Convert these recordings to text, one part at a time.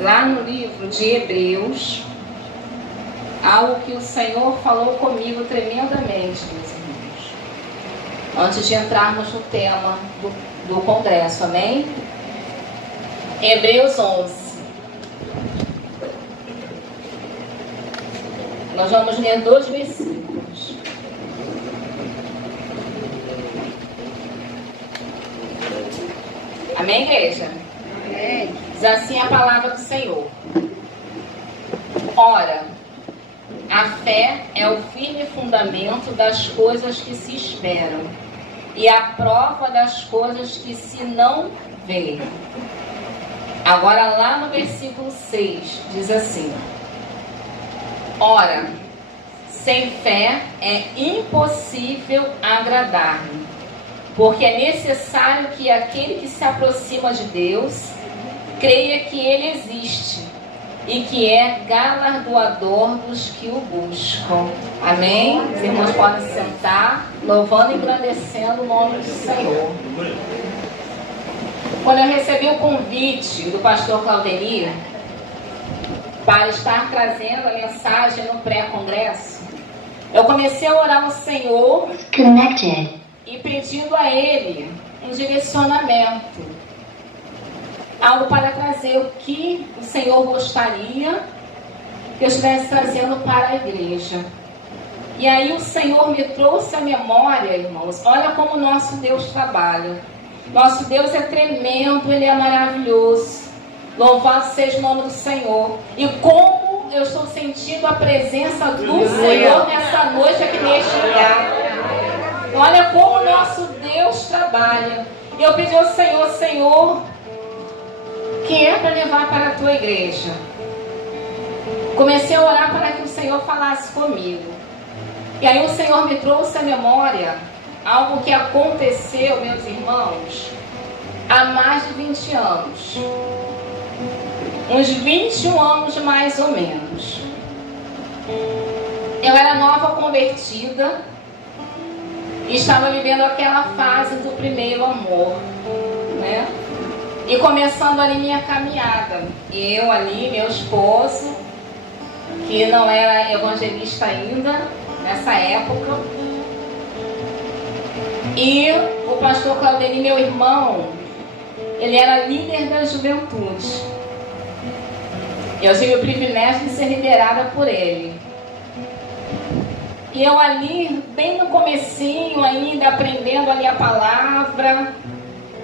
lá no livro de Hebreus, algo que o Senhor falou comigo tremendamente, meus irmãos, antes de entrarmos no tema do congresso, amém? Hebreus 11. Nós vamos ler 2 versículos. Amém, igreja? Amém. Diz assim a palavra do Senhor. Ora, a fé é o firme fundamento das coisas que se esperam e a prova das coisas que se não veem. Agora lá no versículo 6 diz assim: ora, sem fé é impossível agradar-lhe, porque é necessário que aquele que se aproxima de Deus creia que Ele existe e que é galardoador dos que o buscam. Amém? Os irmãos podem sentar, louvando e engrandecendo o nome do Senhor. Quando eu recebi o convite do pastor Claudenir para estar trazendo a mensagem no pré-congresso, eu comecei a orar ao Senhor e pedindo a Ele um direcionamento, algo para trazer o que o Senhor gostaria que eu estivesse trazendo para a igreja. E aí o Senhor me trouxe à memória, irmãos, olha como o nosso Deus trabalha. Nosso Deus é tremendo, Ele é maravilhoso. Louvado seja o nome do Senhor. E como eu estou sentindo a presença do Senhor nessa noite aqui neste lugar. Olha como o nosso Deus trabalha. E eu pedi ao Senhor, Senhor, que é para levar para a tua igreja. Comecei a orar para que o Senhor falasse comigo. E aí o Senhor me trouxe à memória algo que aconteceu, meus irmãos, há mais de 20 anos. Uns 21 anos mais ou menos. Eu era nova convertida e estava vivendo aquela fase do primeiro amor, né? E começando ali minha caminhada. E eu ali, meu esposo, que não era evangelista ainda, nessa época. E o pastor Claudenir, meu irmão, ele era líder da juventude. Eu tive o privilégio de ser liderada por ele. E eu ali, bem no comecinho ainda, aprendendo ali a palavra,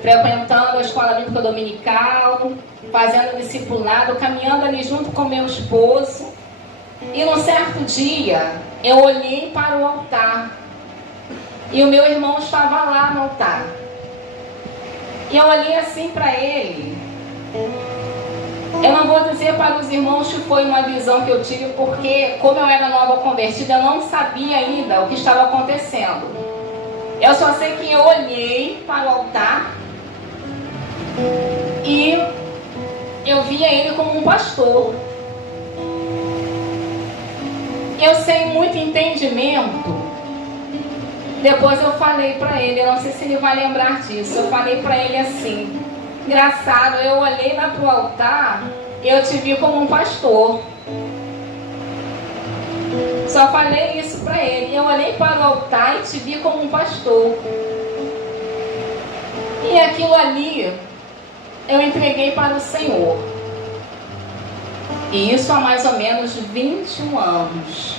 frequentando a escola bíblica dominical, fazendo discipulado, caminhando ali junto com meu esposo. E num certo dia, eu olhei para o altar. E o meu irmão estava lá no altar. E eu olhei assim para ele. Eu não vou dizer para os irmãos que foi uma visão que eu tive, porque como eu era nova convertida, eu não sabia ainda o que estava acontecendo. Eu só sei que eu olhei para o altar e eu via ele como um pastor. Eu sem muito entendimento, depois eu falei para ele, eu não sei se ele vai lembrar disso, eu falei para ele assim: engraçado, eu olhei lá para o altar e eu te vi como um pastor. Só falei isso para ele. Eu olhei para o altar e te vi como um pastor. E aquilo ali eu entreguei para o Senhor. E isso há mais ou menos 21 anos.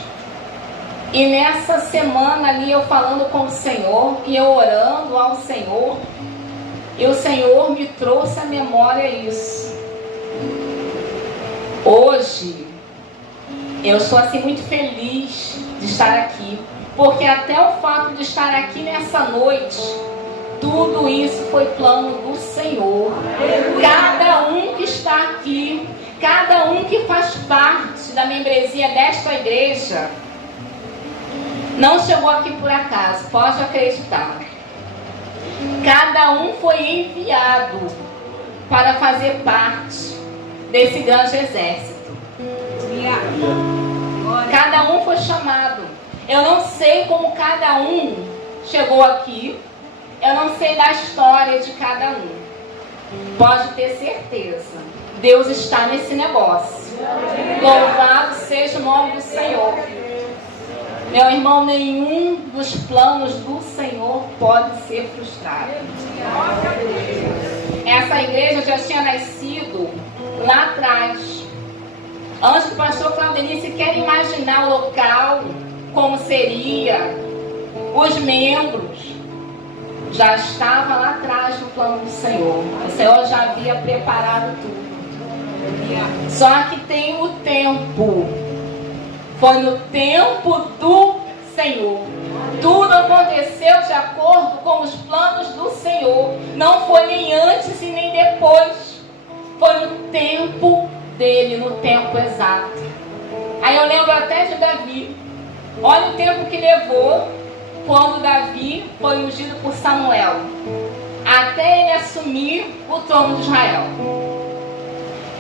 E nessa semana ali eu falando com o Senhor e eu orando ao Senhor, e o Senhor me trouxe à memória isso. Hoje eu estou assim muito feliz de estar aqui, porque até o fato de estar aqui nessa noite, tudo isso foi plano do Senhor. Cada um que está aqui, cada um que faz parte da membresia desta igreja, não chegou aqui por acaso, pode acreditar. Cada um foi enviado para fazer parte desse grande exército. Cada um foi chamado. Eu não sei como cada um chegou aqui. Eu não sei da história de cada um. pode ter certeza, Deus está nesse negócio. Louvado seja o nome do Senhor. Meu irmão, nenhum dos planos do Senhor pode ser frustrado. Essa igreja já tinha nascido lá atrás. Antes do pastor Claudenir sequer imaginar o local, como seria, os membros, já estava lá atrás no plano do Senhor. O Senhor já havia preparado tudo. Só que tem o tempo. Foi no tempo do Senhor. Tudo aconteceu de acordo com os planos do Senhor. Não foi nem antes e nem depois. Foi no tempo dele, no tempo exato. Aí eu lembro até de Davi. Olha o tempo que levou quando Davi foi ungido por Samuel, até ele assumir o trono de Israel.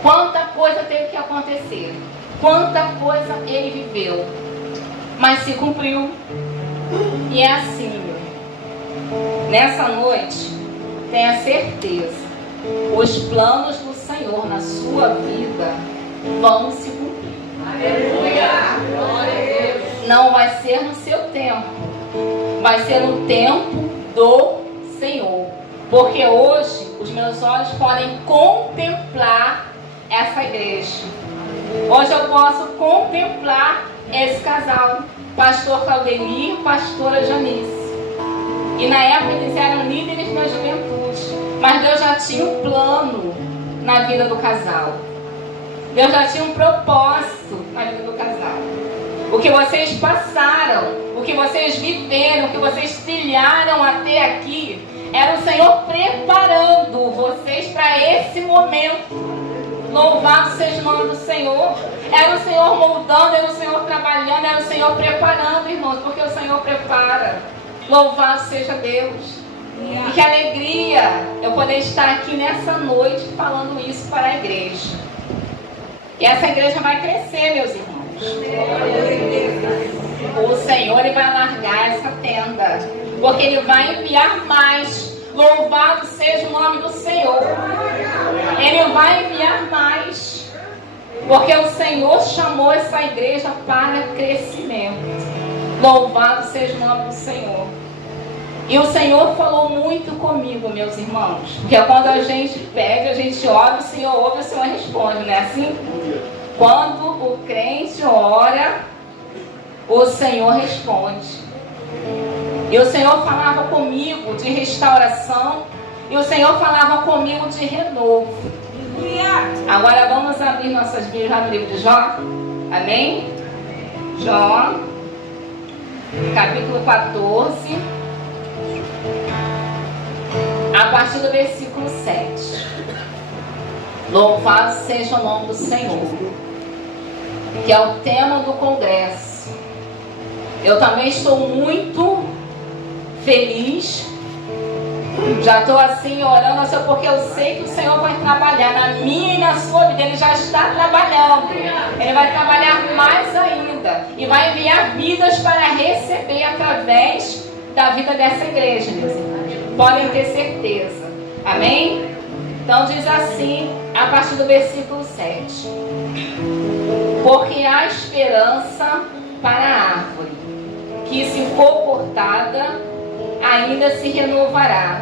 Quanta coisa teve que acontecer. Quanta coisa ele viveu. Mas se cumpriu. E é assim. Nessa noite, tenha certeza. Os planos do Senhor na sua vida vão se cumprir. Aleluia! Glória a Deus. Não vai ser no seu tempo. Vai ser no tempo do Senhor. Porque hoje os meus olhos podem contemplar essa igreja. Hoje eu posso contemplar esse casal, pastor Claudenir e pastora Janice. E na época eles eram líderes na juventude. Mas Deus já tinha um plano na vida do casal. Deus já tinha um propósito na vida do casal. O que vocês passaram, o que vocês viveram, o que vocês trilharam até aqui, era o Senhor preparando vocês para esse momento. Louvado seja o nome do Senhor. Era o Senhor moldando, era o Senhor trabalhando, era o Senhor preparando, irmãos, porque o Senhor prepara. Louvado seja Deus. E que alegria eu poder estar aqui nessa noite falando isso para a igreja. E essa igreja vai crescer, meus irmãos. O Senhor ele vai alargar essa tenda, porque Ele vai enviar mais. Louvado seja o nome do Senhor. Ele vai enviar mais, porque o Senhor chamou essa igreja para crescimento. Louvado seja o nome do Senhor. E o Senhor falou muito comigo, meus irmãos, porque quando a gente pede, a gente ora, o Senhor ouve, o Senhor responde, não é assim? Quando o crente ora, o Senhor responde. E o Senhor falava comigo de restauração, e o Senhor falava comigo de renovo. Agora vamos abrir nossas Bíblias no livro de Jó. Amém? Jó, capítulo 14, a partir do versículo 7. Louvado seja o nome do Senhor, que é o tema do congresso. Eu também estou muito feliz. Já estou assim orando, porque eu sei que o Senhor vai trabalhar na minha e na sua vida. Ele já está trabalhando. Ele vai trabalhar mais ainda. E vai enviar vidas para receber através da vida dessa igreja, meus irmãos. Podem ter certeza. Amém? Então diz assim, a partir do versículo 7. Porque há esperança para a árvore, que se for cortada, ainda se renovará,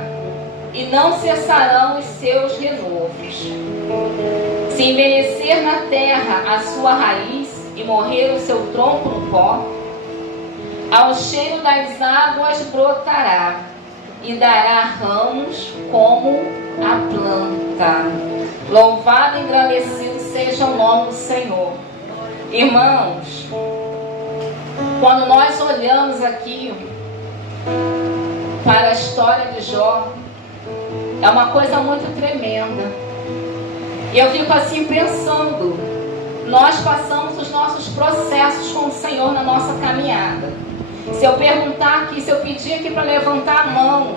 e não cessarão os seus renovos. Se envelhecer na terra a sua raiz e morrer o seu tronco no pó, ao cheiro das águas brotará e dará ramos como a planta. Louvado e engrandecido seja o nome do Senhor. Irmãos, quando nós olhamos aqui para a história de Jó, é uma coisa muito tremenda. E eu fico assim pensando, nós passamos os nossos processos com o Senhor na nossa caminhada. Se eu perguntar aqui, se eu pedir aqui para levantar a mão,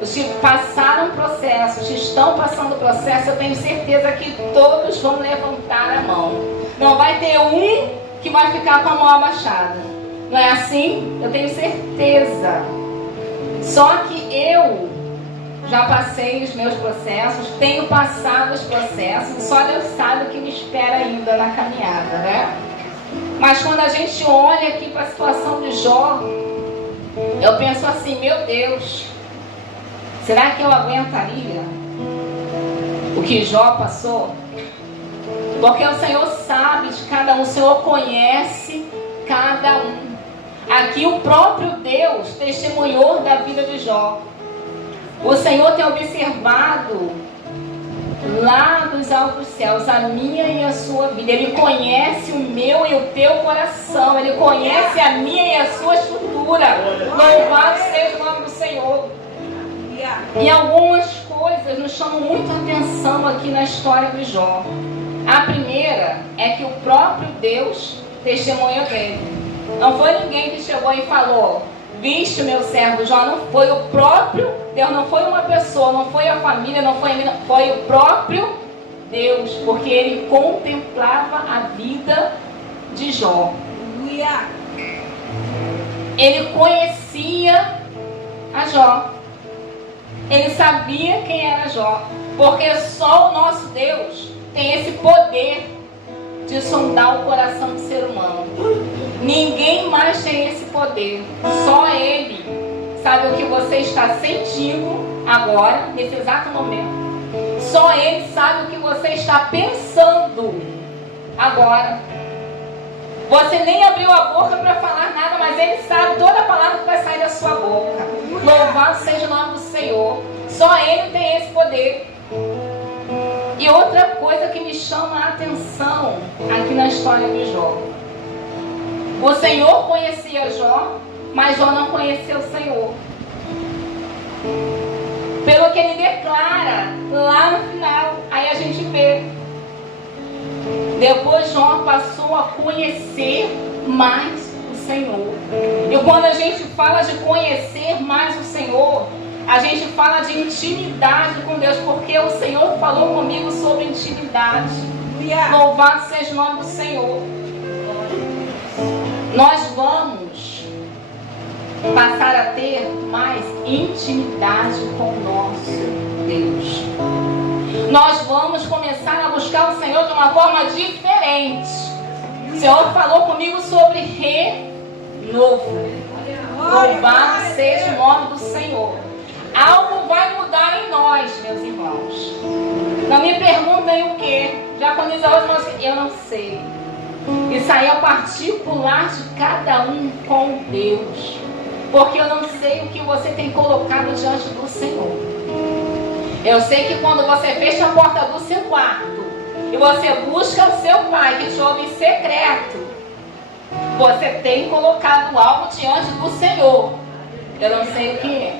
os que passaram o processo, os que estão passando o processo, eu tenho certeza que todos vão levantar a mão. Não vai ter um que vai ficar com a mão abaixada. Não é assim? Eu tenho certeza. Só que eu já passei os meus processos, tenho passado os processos, só Deus sabe o que me espera ainda na caminhada, né? Mas quando a gente olha aqui para a situação de Jó, eu penso assim, meu Deus, será que eu aguentaria o que Jó passou? Porque o Senhor sabe de cada um, o Senhor conhece cada um. Aqui o próprio Deus testemunhou da vida de Jó. O Senhor tem observado lá dos altos céus a minha e a sua vida. Ele conhece o meu e o teu coração. Ele conhece a minha e a sua estrutura. Louvado seja o nome do Senhor. E algumas coisas nos chamam muito a atenção aqui na história de Jó. A primeira é que o próprio Deus testemunhou dele. Não foi ninguém que chegou e falou: viste o meu servo Jó. Não foi o próprio Deus, não foi uma pessoa, não foi a família, não foi a mim, foi o próprio Deus, porque ele contemplava a vida de Jó. Ele conhecia a Jó. Ele sabia quem era Jó, porque só o nosso Deus tem esse poder de sondar o coração do ser humano. Ninguém mais tem esse poder. Só Ele sabe o que você está sentindo agora, nesse exato momento. Só Ele sabe o que você está pensando agora. Você nem abriu a boca para falar nada, mas Ele sabe toda a palavra que vai sair da sua boca. Louvado seja o nome do Senhor. Só Ele tem esse poder. E outra coisa que me chama a atenção aqui na história de Jó. O Senhor conhecia Jó, mas Jó não conhecia o Senhor. Pelo que ele declara lá no final, aí a gente vê. Depois Jó passou a conhecer mais o Senhor. E quando a gente fala de conhecer mais o Senhor, a gente fala de intimidade com Deus, porque o Senhor falou comigo sobre intimidade. Louvado seja o nome do Senhor. Nós vamos passar a ter mais intimidade com o nosso Deus. Nós vamos começar a buscar o Senhor de uma forma diferente. O Senhor falou comigo sobre renovo. Louvado seja o nome do Senhor. Algo vai mudar em nós, meus irmãos. Não me perguntem o que. Já quando eu não sei. Isso aí é o particular de cada um com Deus. Porque eu não sei o que você tem colocado diante do Senhor. Eu sei que quando você fecha a porta do seu quarto e você busca o seu Pai que te ouve em secreto, você tem colocado algo diante do Senhor. Eu não sei o que é.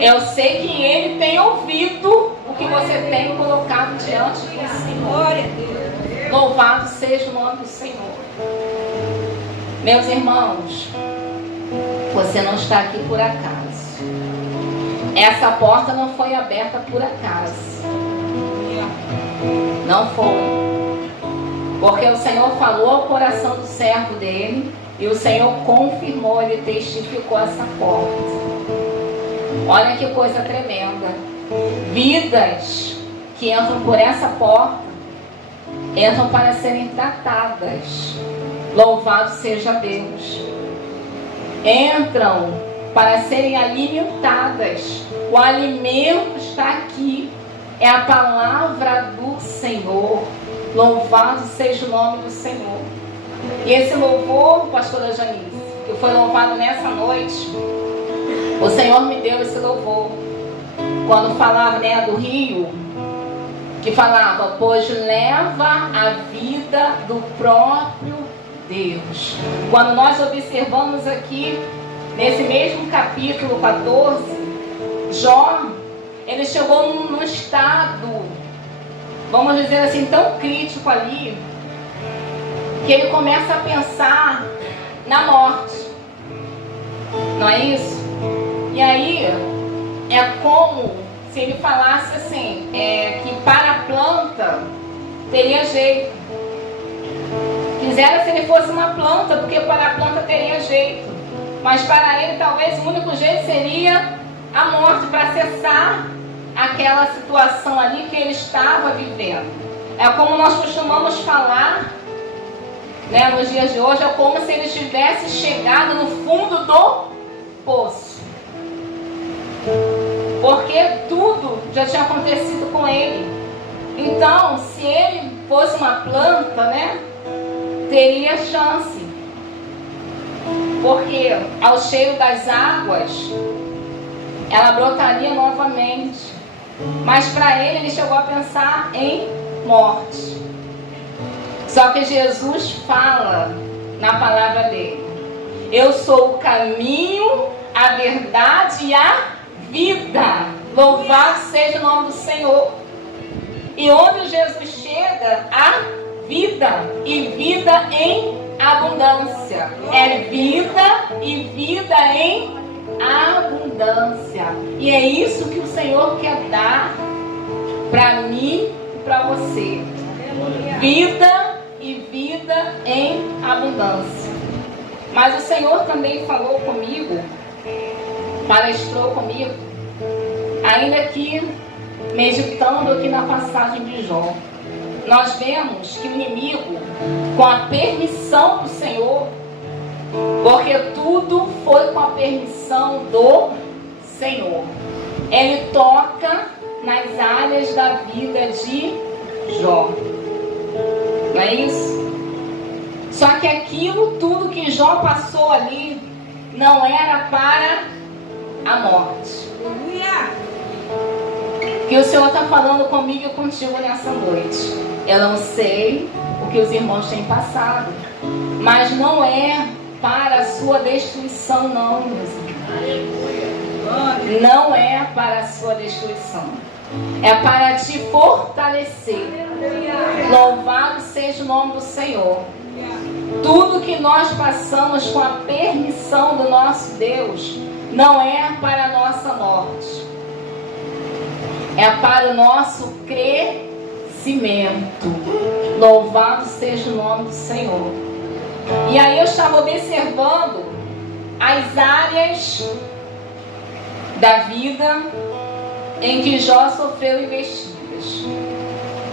Eu sei que Ele tem ouvido o que você tem colocado diante do Senhor. Louvado seja o nome do Senhor. Meus irmãos, você não está aqui por acaso. Essa porta não foi aberta por acaso. Não foi. Porque o Senhor falou ao coração do servo dele e o Senhor confirmou, Ele testificou essa porta. Olha que coisa tremenda. Vidas que entram por essa porta entram para serem tratadas. Louvado seja Deus. Entram para serem alimentadas. O alimento está aqui. É a palavra do Senhor. Louvado seja o nome do Senhor. E esse louvor, pastora Janice, que foi louvado nessa noite, o Senhor me deu esse louvor. Quando falava, do rio, que falava, pois leva a vida do próprio Deus. Quando nós observamos aqui, nesse mesmo capítulo 14, Jó, ele chegou num estado, vamos dizer assim, tão crítico ali, que ele começa a pensar na morte. Não é isso? E aí, é como se ele falasse assim, que para a planta teria jeito. Quisera se ele fosse uma planta, porque para a planta teria jeito. Mas para ele, talvez, o único jeito seria a morte, para cessar aquela situação ali que ele estava vivendo. É como nós costumamos falar, né, nos dias de hoje, é como se ele tivesse chegado no fundo do poço. Porque tudo já tinha acontecido com ele. Então, se ele fosse uma planta, né, teria chance. Porque ao cheiro das águas, ela brotaria novamente. Mas para ele chegou a pensar em morte. Só que Jesus fala na palavra dele: eu sou o caminho, a verdade e a vida. Louvado seja o nome do Senhor. E onde Jesus chega, há vida, e vida em abundância. É vida e vida em abundância. E é isso que o Senhor quer dar para mim e para você. Vida e vida em abundância. Mas o Senhor também falou comigo, palestrou comigo, ainda que meditando aqui na passagem de Jó. Nós vemos que o inimigo, com a permissão do Senhor, porque tudo foi com a permissão do Senhor, ele toca nas áreas da vida de Jó. Não é isso? Só que aquilo tudo que Jó passou ali não era para a morte. Que o Senhor está falando comigo e contigo nessa noite. Eu não sei o que os irmãos têm passado, mas não é para a sua destruição, não, meus irmãos. Não é para a sua destruição. É para te fortalecer. Louvado seja o nome do Senhor. Tudo que nós passamos com a permissão do nosso Deus não é para a nossa morte. É para o nosso crescimento. Louvado seja o nome do Senhor. E aí eu estava observando as áreas da vida em que Jó sofreu investidas.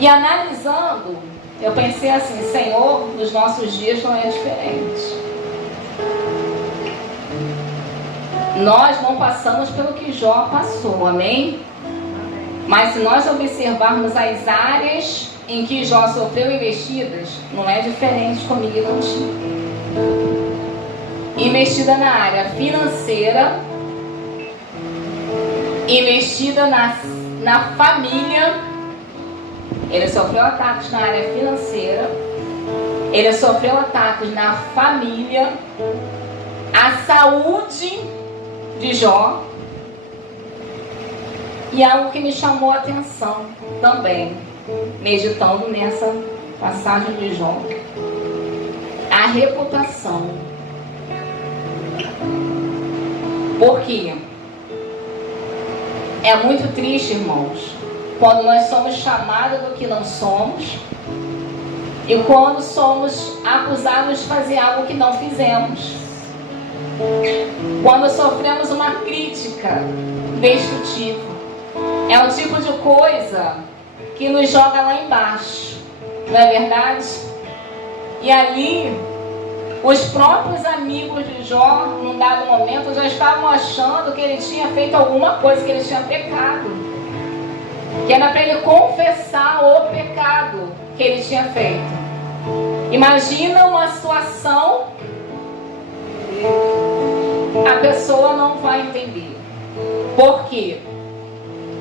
E analisando, eu pensei assim: Senhor, nos nossos dias não é diferente. Nós não passamos pelo que Jó passou, amém? Mas se nós observarmos as áreas em que Jó sofreu investidas, não é diferente comigo e contigo. Investida na área financeira, investida na família. Ele sofreu ataques na área financeira, ele sofreu ataques na família, a saúde de Jó. E algo que me chamou a atenção também, meditando nessa passagem de Jó: a reputação. Porque é muito triste, irmãos, quando nós somos chamados do que não somos e quando somos acusados de fazer algo que não fizemos. Quando sofremos uma crítica destrutiva. É um tipo de coisa que nos joga lá embaixo, não é verdade? E ali, os próprios amigos de Jó, num dado momento, já estavam achando que ele tinha feito alguma coisa, que ele tinha pecado. Que era para ele confessar o pecado que ele tinha feito. Imagina uma situação, a pessoa não vai entender. Por quê?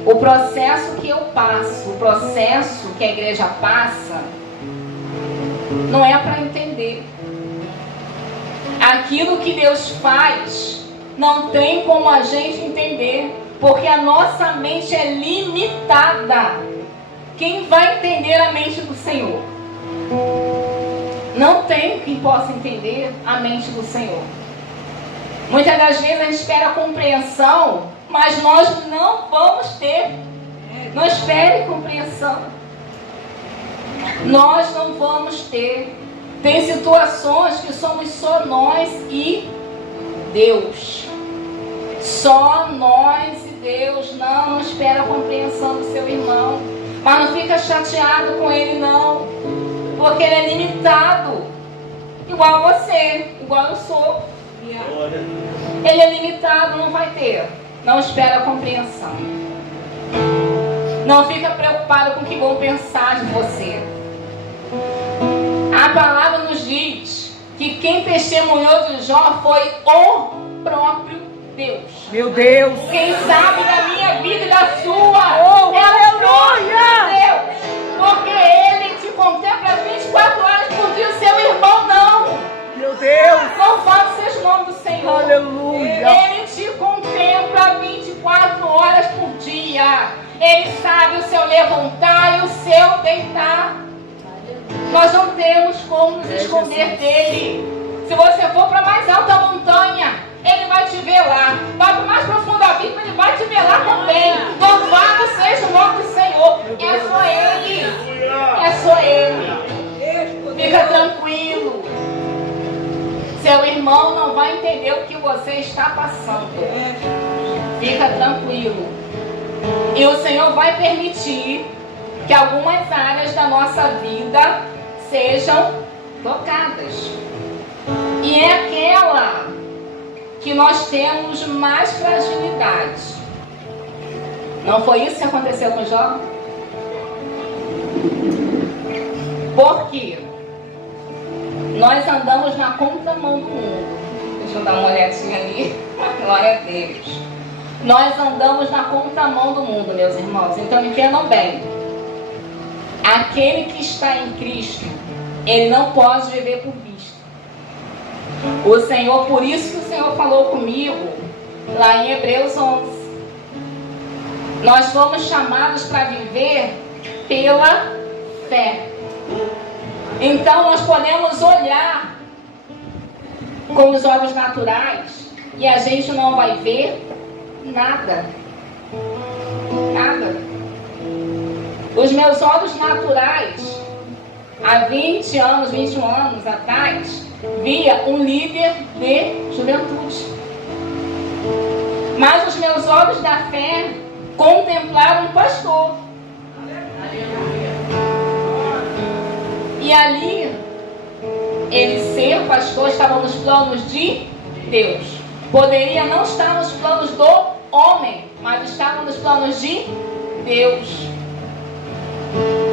O processo que eu passo, o processo que a igreja passa, não é para entender. Aquilo que Deus faz, não tem como a gente entender, porque a nossa mente é limitada. Quem vai entender a mente do Senhor? Não tem quem possa entender a mente do Senhor. Muitas das vezes a gente espera a compreensão, mas nós não vamos ter. Não espere compreensão. Nós não vamos ter. Tem situações que somos só nós e Deus. Só nós e Deus. Não espera a compreensão do seu irmão. Mas não fica chateado com ele, não. Porque ele é limitado. Igual a você, igual eu sou. Ele é limitado, não vai ter. Não espera a compreensão. Não fica preocupado com o que vão pensar de você. A palavra nos diz que quem testemunhou de Jó foi o próprio Deus. Meu Deus. Quem sabe da minha vida e da sua Oh, é o aleluia! Deus. Porque Ele te contempla 24 horas por dia, o seu irmão não. Meu Deus. Louvado seja o nome do Senhor. Aleluia. Ele te contempla 24 horas por dia. Ele sabe o seu levantar e o seu deitar. Nós não temos como nos esconder dele. Se você for para a mais alta montanha, Ele vai te ver lá. Vai para o mais profundo abismo, Ele vai te ver lá também. Louvado seja o nome do Senhor. É só Ele. É só Ele. Fica tranquilo. Seu irmão não vai entender o que você está passando. Fica tranquilo. E o Senhor vai permitir que algumas áreas da nossa vida sejam tocadas. E é aquela que nós temos mais fragilidade. Não foi isso que aconteceu com Jó? Por quê? Nós andamos na contramão do mundo. Deixa eu dar uma olhadinha ali. Glória a Deus. Nós andamos na contramão do mundo, meus irmãos. Então entendam bem. Aquele que está em Cristo, ele não pode viver por vista. O Senhor, por isso que o Senhor falou comigo, lá em Hebreus 11. Nós fomos chamados para viver pela fé. Então nós podemos olhar com os olhos naturais e a gente não vai ver nada. Nada. Os meus olhos naturais, há 20 anos, 21 anos atrás, via um líder de juventude. Mas os meus olhos da fé contemplaram um pastor. E ali, ele ser pastor estava nos planos de Deus. Poderia não estar nos planos do homem, mas estava nos planos de Deus.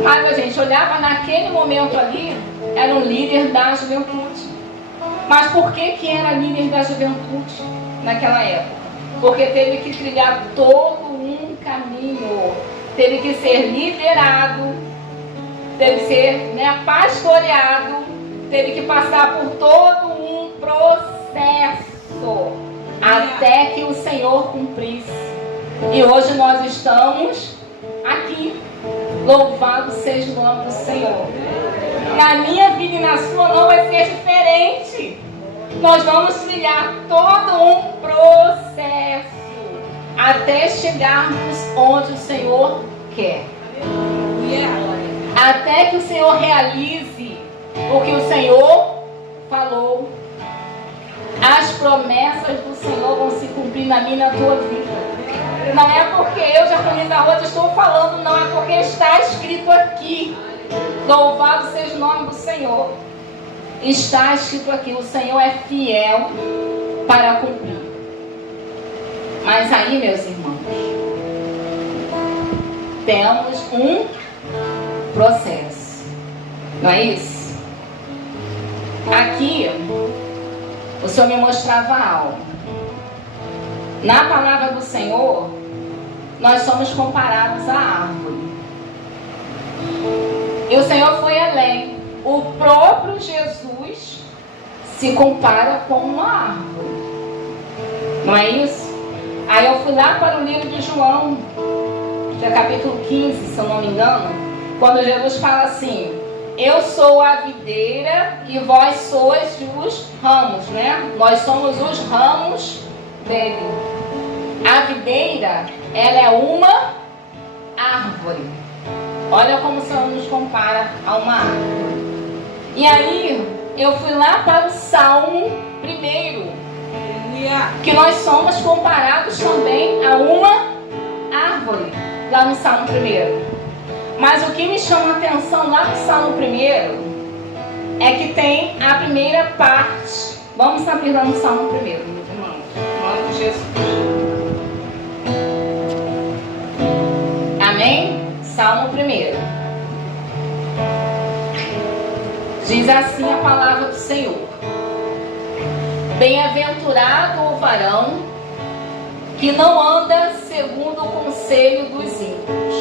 Mas a gente olhava naquele momento ali, era um líder da juventude. Mas por que era líder da juventude naquela época? Porque teve que trilhar todo um caminho, teve que ser liderado, teve que ser pastoreado, teve que passar por todo um processo até que o Senhor cumprisse. E hoje nós estamos aqui. Louvado seja o nome do Senhor. Na minha vida e na sua não vai ser diferente. Nós vamos trilhar todo um processo até chegarmos onde o Senhor quer. Até que o Senhor realize o que o Senhor falou. As promessas do Senhor vão se cumprir na minha e na tua vida. Não é porque eu, Jaqueline da Rosa, estou falando, não. É porque está escrito aqui. Louvado seja o nome do Senhor. Está escrito aqui. O Senhor é fiel para cumprir. Mas aí, meus irmãos, temos um processo. Não é isso? Aqui, o Senhor me mostrava algo. Na palavra do Senhor, nós somos comparados à árvore. E o Senhor foi além. O próprio Jesus se compara com uma árvore. Não é isso? Aí eu fui lá para o livro de João, que é capítulo 15, se eu não me engano, quando Jesus fala assim: eu sou a videira e vós sois os ramos, né? Nós somos os ramos dele. A videira, ela é uma árvore. Olha como o Senhor nos compara a uma árvore. E aí, eu fui lá para o Salmo 1, que nós somos comparados também a uma árvore, lá no Salmo 1. Mas o que me chama a atenção lá no Salmo 1 é que tem a primeira parte. Vamos abrir lá no Salmo 1, meus irmãos. Em nome de Jesus. Amém? Salmo 1. Diz assim a palavra do Senhor: Bem-aventurado o varão que não anda segundo o conselho dos ímpios,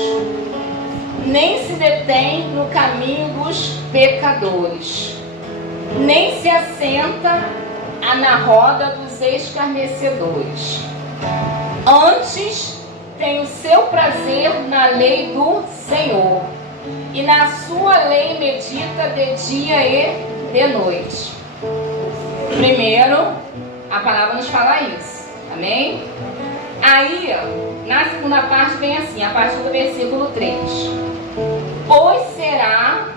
nem se detém no caminho dos pecadores, nem se assenta na roda dos escarnecedores. Antes tem o seu prazer na lei do Senhor, e na sua lei medita de dia e de noite. Primeiro, a palavra nos fala isso. Amém? Aí, na segunda parte vem assim, a partir do versículo 3. Pois será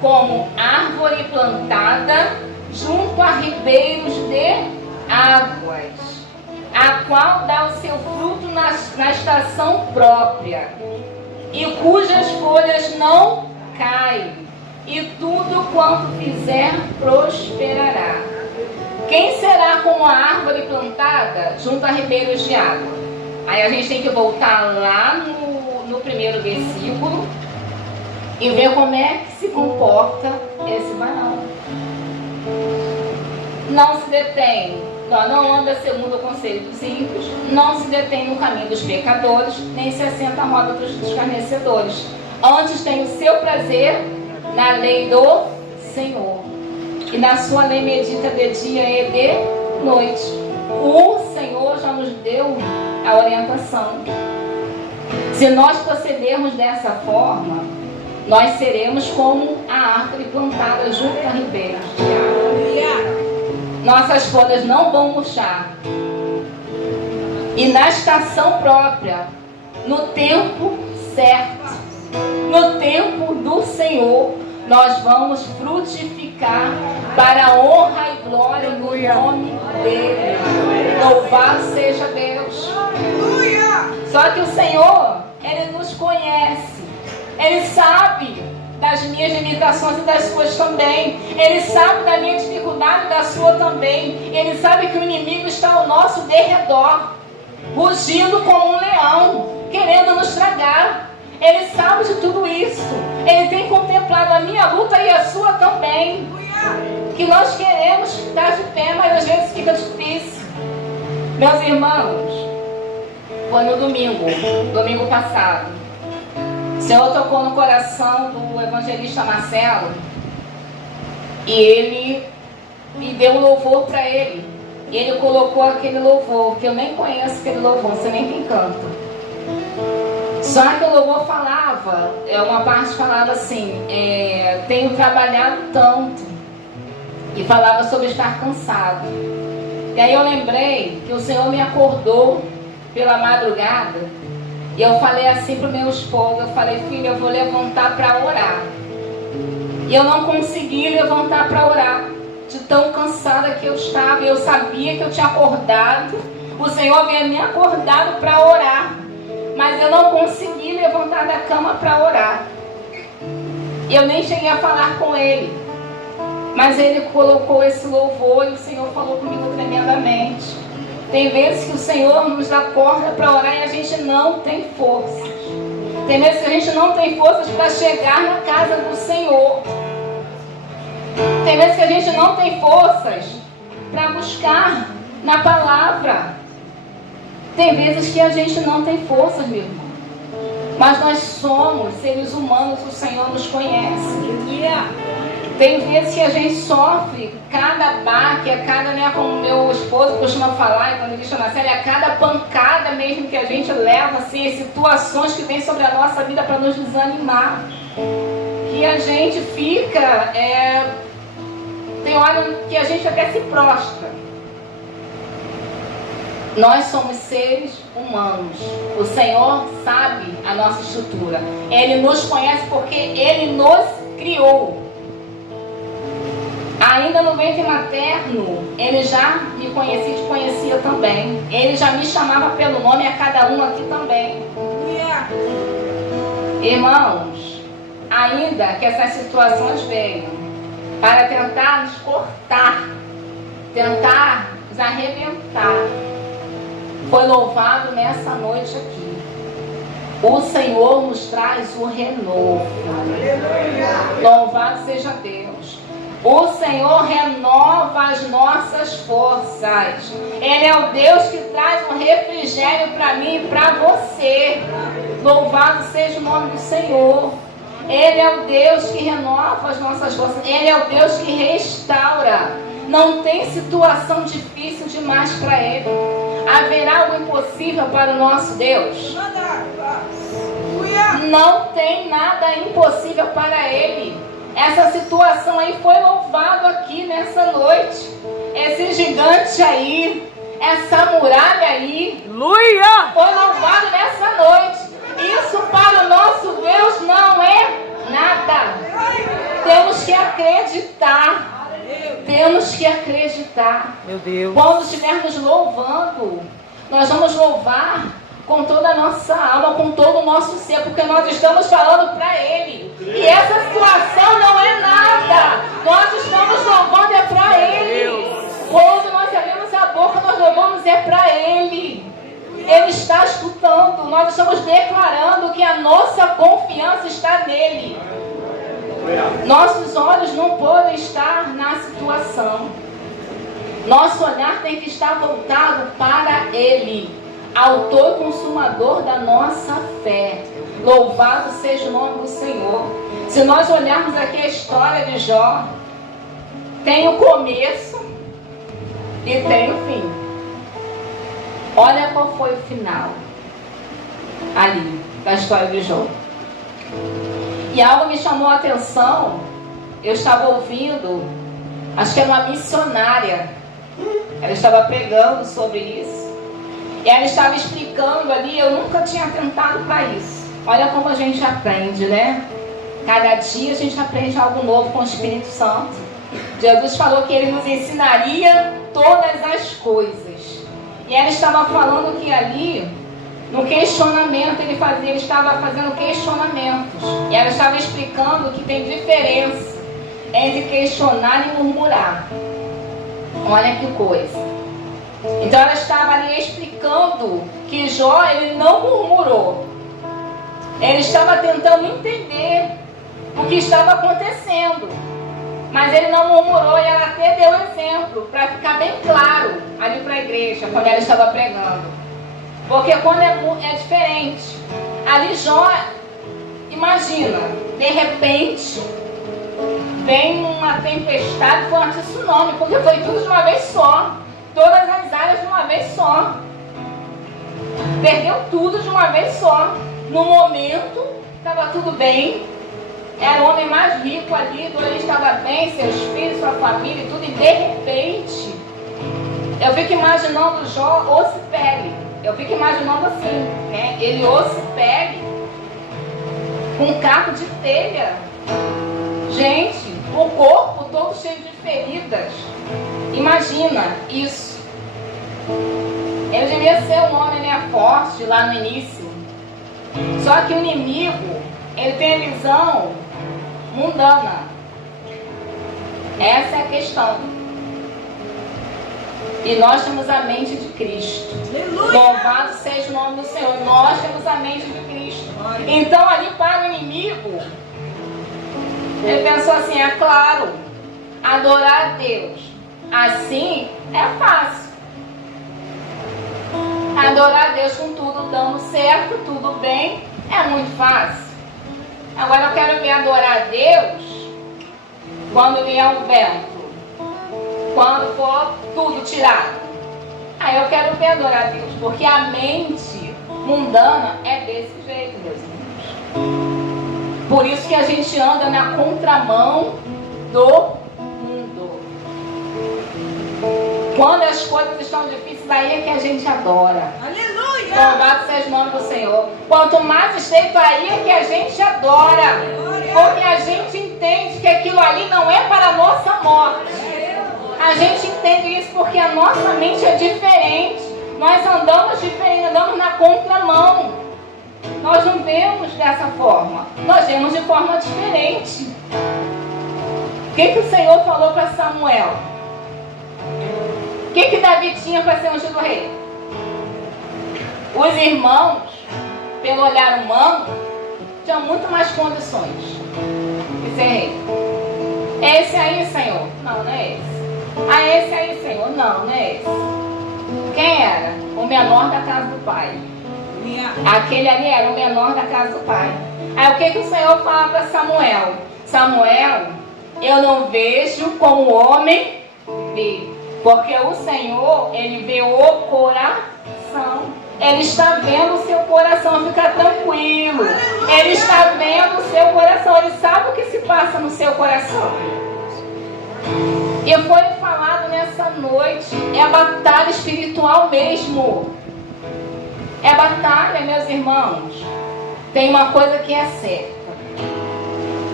como árvore plantada junto a ribeiros de águas, a qual dá o seu fruto na estação própria, e cujas folhas não caem, e tudo quanto fizer prosperará. Quem será como a árvore plantada junto a ribeiros de água? Aí a gente tem que voltar lá no primeiro versículo e ver como é que se comporta esse varão. Não se detém, não anda segundo o conselho dos ímpios, não se detém no caminho dos pecadores, nem se assenta à roda dos escarnecedores. Antes tem o seu prazer na lei do Senhor, e na sua lei medita de dia e de noite. O Senhor já nos deu a orientação. Se nós procedermos dessa forma, nós seremos como a árvore plantada junto a ribeiros de água. Nossas folhas não vão murchar. E na estação própria, no tempo certo, no tempo do Senhor, nós vamos frutificar para a honra e glória do nome dele. Louvado seja Deus. Só que o Senhor, Ele nos conhece. Ele sabe das minhas limitações e das suas também. Ele sabe da minha dificuldade e da sua também. Ele sabe que o inimigo está ao nosso derredor, rugindo como um leão, querendo nos tragar. Ele sabe de tudo isso. Ele tem contemplado a minha luta e a sua também. Que nós queremos estar de pé, mas às vezes fica difícil. Meus irmãos, foi no domingo passado, o Senhor tocou no coração do evangelista Marcelo e ele me deu um louvor para ele. E ele colocou aquele louvor, que eu nem conheço aquele louvor, você nem quem canta. Só que o louvor falava, uma parte falava assim, tenho trabalhado tanto, e falava sobre estar cansado. E aí eu lembrei que o Senhor me acordou pela madrugada, e eu falei assim para o meu esposo, eu falei, filho, eu vou levantar para orar. E eu não consegui levantar para orar, de tão cansada que eu estava. Eu sabia que eu tinha acordado, o Senhor havia me acordado para orar, mas eu não consegui levantar da cama para orar. E eu nem cheguei a falar com ele, mas ele colocou esse louvor e o Senhor falou comigo tremendamente. Tem vezes que o Senhor nos acorda para orar e a gente não tem forças. Tem vezes que a gente não tem forças para chegar na casa do Senhor. Tem vezes que a gente não tem forças para buscar na palavra. Tem vezes que a gente não tem forças, meu irmão. Mas nós somos seres humanos, o Senhor nos conhece. Tem vezes que a gente sofre cada baque, como meu esposo costuma falar, quando ele chama a série, a cada pancada mesmo que a gente leva, assim, as situações que vêm sobre a nossa vida para nos desanimar. E a gente fica, tem hora que a gente até se prostra. Nós somos seres humanos. O Senhor sabe a nossa estrutura. Ele nos conhece porque Ele nos criou. Ainda no ventre materno, Ele já me conhecia e te conhecia também. Ele já me chamava pelo nome, a cada um aqui também. Irmãos, ainda que essas situações venham para tentar nos cortar, tentar nos arrebentar, foi louvado nessa noite aqui. O Senhor nos traz o renovo. Louvado seja Deus. O Senhor renova as nossas forças. Ele é o Deus que traz um refrigério para mim e para você. Louvado seja o nome do Senhor. Ele é o Deus que renova as nossas forças. Ele é o Deus que restaura. Não tem situação difícil demais para Ele. Haverá algo impossível para o nosso Deus? Não tem nada impossível para Ele. Essa situação aí foi louvado aqui nessa noite. Esse gigante aí, essa muralha aí, Aleluia! foi louvado nessa noite. Isso para o nosso Deus não é nada. Temos que acreditar. Temos que acreditar. Meu Deus. Quando estivermos louvando, nós vamos louvar com toda a nossa alma, com todo o nosso ser, porque nós estamos falando para Ele. E essa situação não é nada. Nós estamos louvando é para Ele. Quando nós abrimos a boca, nós louvamos é para Ele. Ele está escutando. Nós estamos declarando que a nossa confiança está nele. Nossos olhos não podem estar na situação. Nosso olhar tem que estar voltado para Ele, autor e consumador da nossa fé. Louvado seja o nome do Senhor. Se nós olharmos aqui a história de Jó, tem o começo e tem o fim. Olha qual foi o final ali da história de Jó. E algo me chamou a atenção. Eu estava ouvindo, acho que era uma missionária. Ela estava pregando sobre isso. E ela estava explicando ali, eu nunca tinha atentado para isso. Olha como a gente aprende, né? Cada dia a gente aprende algo novo com o Espírito Santo. Jesus falou que Ele nos ensinaria todas as coisas. E ela estava falando que ali, no questionamento, ele estava fazendo questionamentos. E ela estava explicando que tem diferença entre questionar e murmurar. Olha que coisa. Então ela estava ali explicando que Jó, ele não murmurou. Ele estava tentando entender o que estava acontecendo. Mas ele não murmurou, e ela até deu exemplo para ficar bem claro ali para a igreja, quando ela estava pregando. Porque quando é diferente. Ali Jó, imagina, de repente, vem uma tempestade, foi um tsunami, porque foi tudo de uma vez só. Todas as áreas de uma vez só. Perdeu tudo de uma vez só. No momento, estava tudo bem. Era o homem mais rico ali, ele estava bem, seus filhos, sua família e tudo. E de repente, eu fico imaginando Jó osso e pele. Eu fico imaginando assim, né? Ele osso e pele, com um caco de telha. Gente, o corpo todo cheio de feridas. Imagina isso. Ele devia ser um homem forte lá no início. Só que o inimigo, ele tem a visão mundana. Essa é a questão. E nós temos a mente de Cristo. Louvado seja o nome do Senhor. Nós temos a mente de Cristo. Então ali para o inimigo, ele pensou assim, é claro, adorar a Deus assim é fácil. Adorar a Deus com tudo dando certo, tudo bem, é muito fácil. Agora eu quero ver adorar a Deus quando vier um vento, quando for tudo tirado. Aí eu quero ver adorar a Deus, porque a mente mundana é desse jeito, meus irmãos. Por isso que a gente anda na contramão do mundo. Quando as coisas estão difíceis, aí é que a gente adora. Aleluia! Louvado seja o nome do Senhor. Quanto mais estreito, aí é que a gente adora. Porque a gente entende que aquilo ali não é para a nossa morte. A gente entende isso porque a nossa mente é diferente. Nós andamos diferente, andamos na contramão. nós não vemos dessa forma. Nós vemos de forma diferente. O que o Senhor falou para Samuel? O que Davi tinha para ser ungido rei? Os irmãos, pelo olhar humano, tinham muito mais condições de ser rei. Esse aí, Senhor? Não, não é esse. Ah, esse aí, Senhor? Não, não é esse. Quem era? O menor da casa do pai. Aquele ali era o menor da casa do pai. Aí o que o Senhor fala para Samuel? Samuel, eu não vejo como o homem vê. Porque o Senhor, Ele vê o coração. Ele está vendo o seu coração, fica tranquilo. Ele está vendo o seu coração. Ele sabe o que se passa no seu coração. E foi falado nessa noite, é a batalha espiritual mesmo. É batalha, meus irmãos. Tem uma coisa que é certa.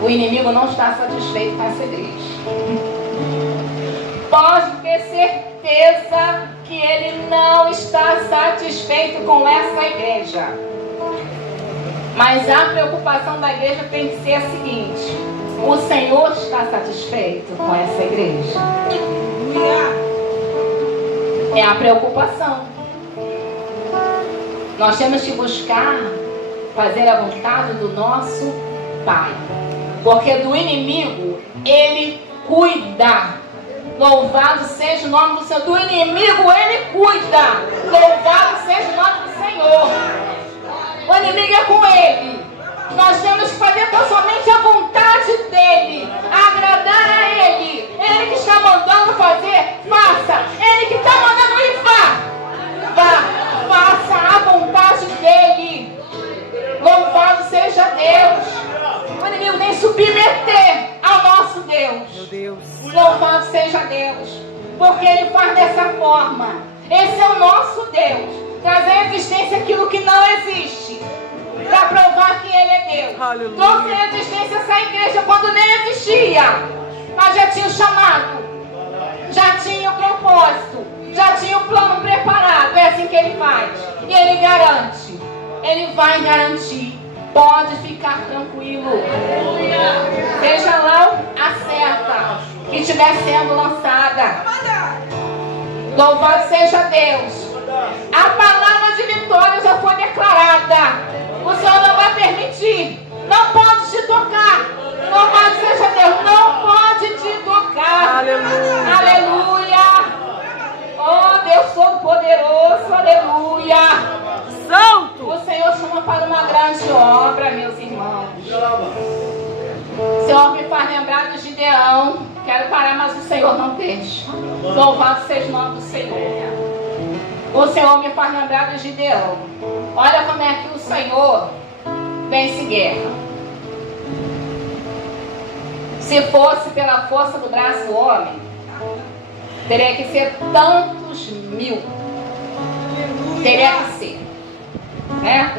O inimigo não está satisfeito com essa igreja. Pode ter certeza que ele não está satisfeito com essa igreja. Mas a preocupação da igreja tem que ser a seguinte: o Senhor está satisfeito com essa igreja? É a preocupação. Nós temos que buscar fazer a vontade do nosso Pai. Porque do inimigo, Ele cuida. Louvado seja o nome do Senhor. Do inimigo, Ele cuida. Louvado seja o nome do Senhor. O inimigo é com Ele. Nós temos que fazer tão somente a vontade dEle. Agradar a Ele. Ele que está mandando fazer, faça. Ele que está mandando ir, vá. Vá. Faça a vontade dEle. Louvado seja Deus. O inimigo nem submeter ao nosso Deus. Meu Deus. Louvado seja Deus. Porque Ele faz dessa forma. Esse é o nosso Deus. Trazer à existência aquilo que não existe. Para provar que Ele é Deus. Aleluia. Trouxe à existência essa igreja quando nem existia. Mas já tinha o chamado. Já tinha o propósito. Já tinha o plano preparado. É assim que Ele faz. E Ele garante. Ele vai garantir. Pode ficar tranquilo. Seja lá a seta que estiver sendo lançada. Louvado seja Deus. A palavra de vitória já foi declarada. O Senhor não vai permitir. Não pode te tocar. Louvado seja Deus. Não pode te tocar. Aleluia. Aleluia. Oh, Deus Todo-Poderoso. Aleluia. Santo. O Senhor chama para uma grande obra, meus irmãos. O Senhor me faz lembrar do Gideão. Quero parar, mas o Senhor não deixa. Louvado seja o nome do Senhor. O Senhor me faz lembrar do Gideão. Olha como é que o Senhor vence guerra. Se fosse pela força do braço do homem, teria que ser tantos mil. Teria que ser. Né?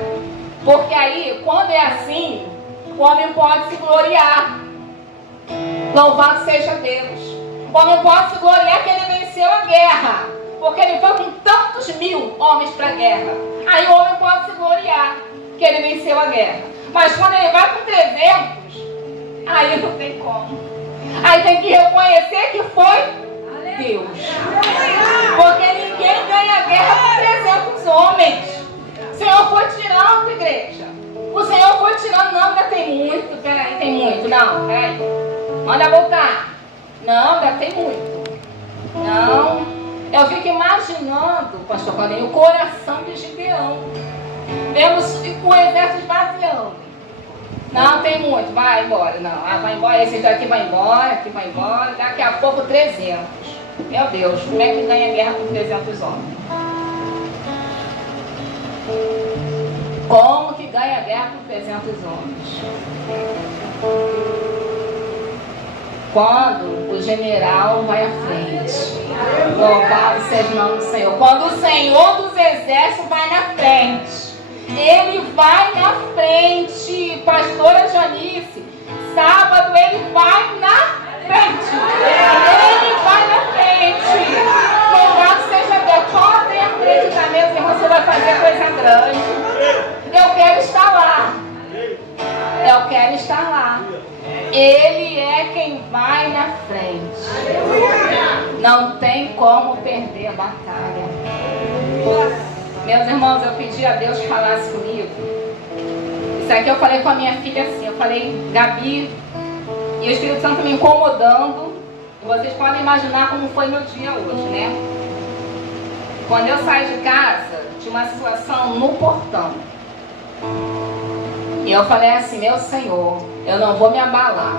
Porque aí, quando é assim, o homem pode se gloriar. Louvado seja Deus. O homem pode se gloriar que ele venceu a guerra. Porque ele foi com tantos mil homens para a guerra. Aí o homem pode se gloriar que ele venceu a guerra. Mas quando ele vai com 300, aí não tem como. Aí tem que reconhecer que foi Deus. Porque ninguém ganha a guerra com 300 homens. O Senhor foi tirando, igreja. O Senhor foi tirando. Não, ainda tem muito. Peraí, tem muito. Não, peraí. Manda voltar. Não, ainda tem muito. Não. Eu fico imaginando, pastor Claudinho, o coração de Gideão. Vemos o exército esvaziando. Não, tem muito. Vai embora. Não, vai embora. Esse daqui vai embora, aqui vai embora. Daqui a pouco 300. Meu Deus, como é que ganha guerra com 300 homens? Como que ganha guerra com 300 homens? Quando o general vai à frente. Louvado seja o nome do Senhor. Quando o Senhor dos exércitos vai na frente. Ele vai na frente. Pastora Janice, sábado ele vai na frente. Ele vai na frente. Louvado seja Deus. Podem acreditar, meus irmãos, você vai fazer coisa grande. Eu quero estar Ele é quem vai na frente. Não tem como perder a batalha. Meus irmãos, eu pedi a Deus que falasse comigo. Isso aqui eu falei com a minha filha assim. Eu falei, Gabi, e o Espírito Santo me incomodando. E vocês podem imaginar como foi meu dia hoje, né? Quando eu saí de casa, tinha uma situação no portão. E eu falei assim, meu Senhor, eu não vou me abalar.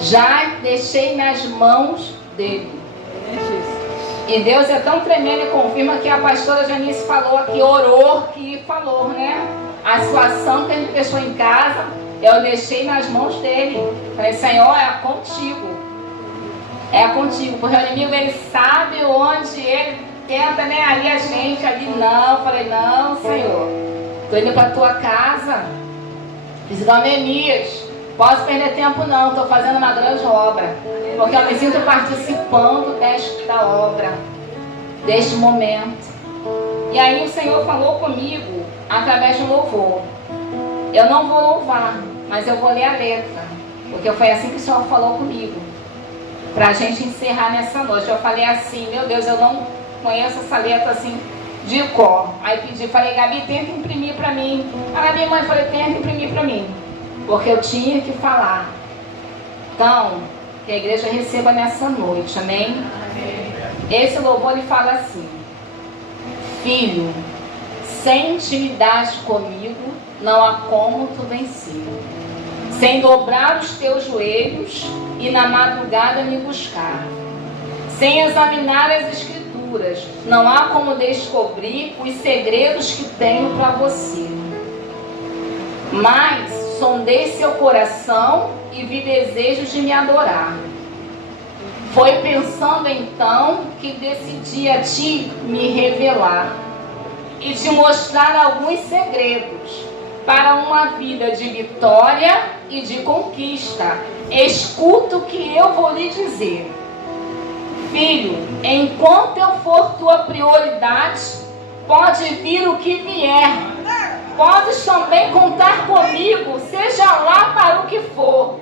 Já deixei nas mãos dele. E Deus é tão tremendo e confirma que a pastora Janice falou aqui, orou, que falou, né? A situação que a gente deixou em casa, eu deixei nas mãos dele. Falei, Senhor, é contigo. É contigo, porque o inimigo, ele sabe onde ele tenta, né? Ali a gente, ali não. Falei, não, Senhor, estou indo para a tua casa. Visitando Neemias. Posso perder tempo não, estou fazendo uma grande obra. Porque eu me sinto participando desta obra, deste momento. E aí o Senhor falou comigo através do louvor. Eu não vou louvar, mas eu vou ler a letra. Porque foi assim que o Senhor falou comigo. Para a gente encerrar nessa noite. Eu falei assim, meu Deus, eu não conheço essa letra assim de cor. Aí pedi, falei, Gabi, tenta imprimir para mim. A minha mãe falou, tenta imprimir para mim. Porque eu tinha que falar. Então, que a igreja receba nessa noite, amém? Esse louvor ele fala assim: filho, sem intimidade comigo, não há como tu vencer. Sem dobrar os teus joelhos e na madrugada me buscar. Sem examinar as escrituras, não há como descobrir os segredos que tenho para você. Mas sondei seu coração e vi desejos de me adorar. Foi pensando então que decidi a ti me revelar e te mostrar alguns segredos para uma vida de vitória e de conquista. Escuta o que eu vou lhe dizer. Filho, enquanto eu for tua prioridade, pode vir o que vier. Podes também contar comigo, seja lá para o que for.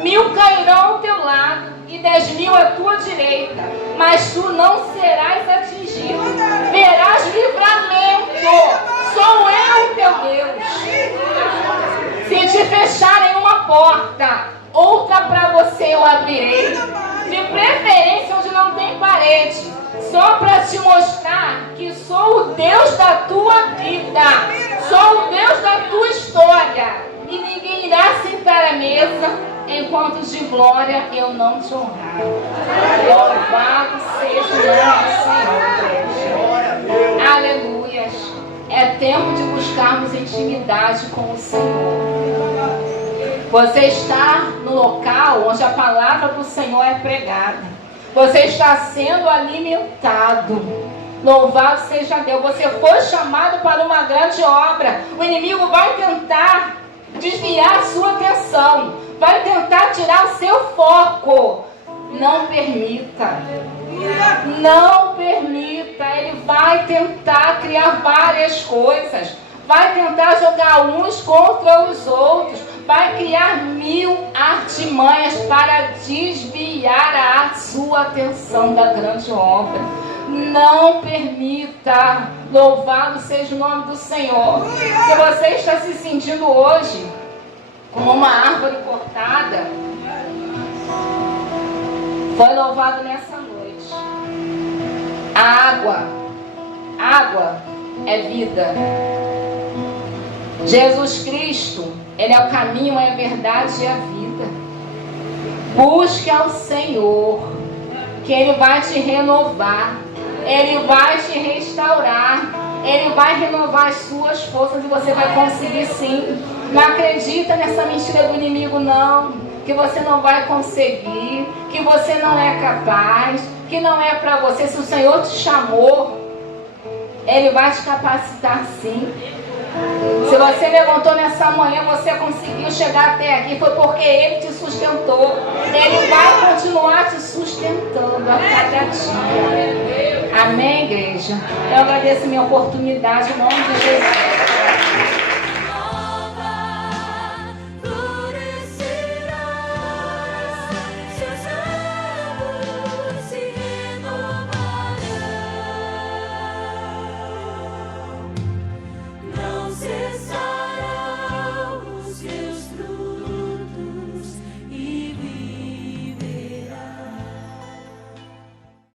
1000 cairão ao teu lado e 10.000 à tua direita, mas tu não serás atingido. Verás livramento. Sou eu, teu Deus. Se te fecharem uma porta, outra para você eu abrirei. De preferência onde não tem parede, só para te mostrar que sou o Deus da tua vida, sou o Deus da tua história, e ninguém irá sentar à mesa enquanto de glória eu não te honrar. Louvado seja o nome do Senhor. Aleluias. É tempo de buscarmos intimidade com o Senhor. Você está no local onde a palavra do Senhor é pregada. Você está sendo alimentado. Louvado seja Deus. Você foi chamado para uma grande obra. O inimigo vai tentar desviar a sua atenção. Vai tentar tirar o seu foco. Não permita. Não permita. Ele vai tentar criar várias coisas. Vai tentar jogar uns contra os outros. Vai criar 1000 artimanhas para desviar a sua atenção da grande obra. Não permita. Louvado seja o nome do Senhor. Se você está se sentindo hoje como uma árvore cortada, foi louvado nessa noite. A água é vida. Jesus Cristo, Ele é o caminho, é a verdade e a vida. Busque ao Senhor, que Ele vai te renovar, Ele vai te restaurar, Ele vai renovar as suas forças e você vai conseguir sim. Não acredita nessa mentira do inimigo não, que você não vai conseguir, que você não é capaz, que não é para você. Se o Senhor te chamou, Ele vai te capacitar sim. Se você levantou nessa manhã, você conseguiu chegar até aqui, foi porque Ele te sustentou. Ele vai continuar te sustentando a cada dia. Amém, igreja? Eu agradeço a minha oportunidade em nome de Jesus.